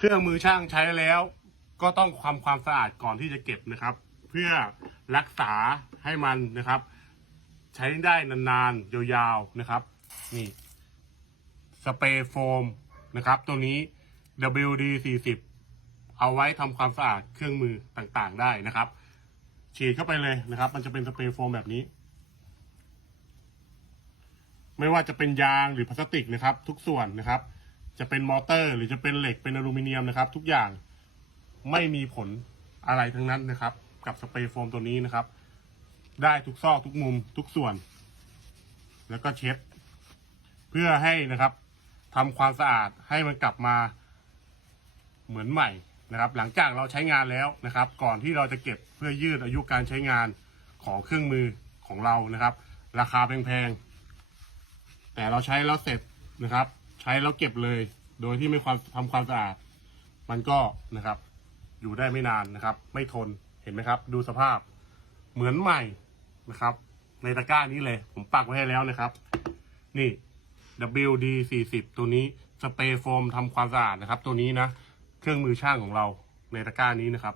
เครื่องมือช่างใช้แล้ว ก็ต้องทำความสะอาดก่อนที่จะเก็บนะครับ เพื่อรักษาให้มันนะครับ ใช้ได้นานๆยาวๆนะครับ นี่สเปรย์โฟมนะครับ ตัวนี้ WD 40เอาไว้ทำความสะอาดเครื่องมือต่างๆได้นะครับ ฉีดเข้าไปเลยนะครับ มันจะเป็นสเปรย์โฟมแบบนี้ไม่ว่าจะเป็นยางหรือพลาสติกนะครับ ทุกส่วนนะครับ จะเป็นมอเตอร์ หรือจะเป็นเหล็กเป็นอลูมิเนียมนะครับ ทุกอย่างไม่มีผลอะไรทั้งนั้นนะครับ กับสเปรย์โฟมตัวนี้นะครับ ได้ทุกซอกทุกมุมทุกส่วน แล้วก็เช็ด เพื่อให้นะครับทำความสะอาดให้มันกลับมาเหมือนใหม่นะครับ หลังจากเราใช้งานแล้วนะครับ ก่อนที่เราจะเก็บเพื่อยืดอายุการใช้งานของเครื่องมือของเรานะครับ ราคาแพงๆแต่เราใช้แล้วเสร็จนะครับ ใช้แล้วเก็บเลย โดยที่ไม่ความทำความสะอาด มันก็นะครับ อยู่ได้ไม่นานนะครับ ไม่ทนเห็นไหมครับ ดูสภาพเหมือนใหม่นะครับ ในตะกร้านี้เลย ผมปักไว้ให้แล้วนะครับ นี่ WD 40ตัวนี้สเปรย์โฟมทำความสะอาดนะครับ ตัวนี้นะ เครื่องมือช่างของเราในตะกร้านี้นะครับ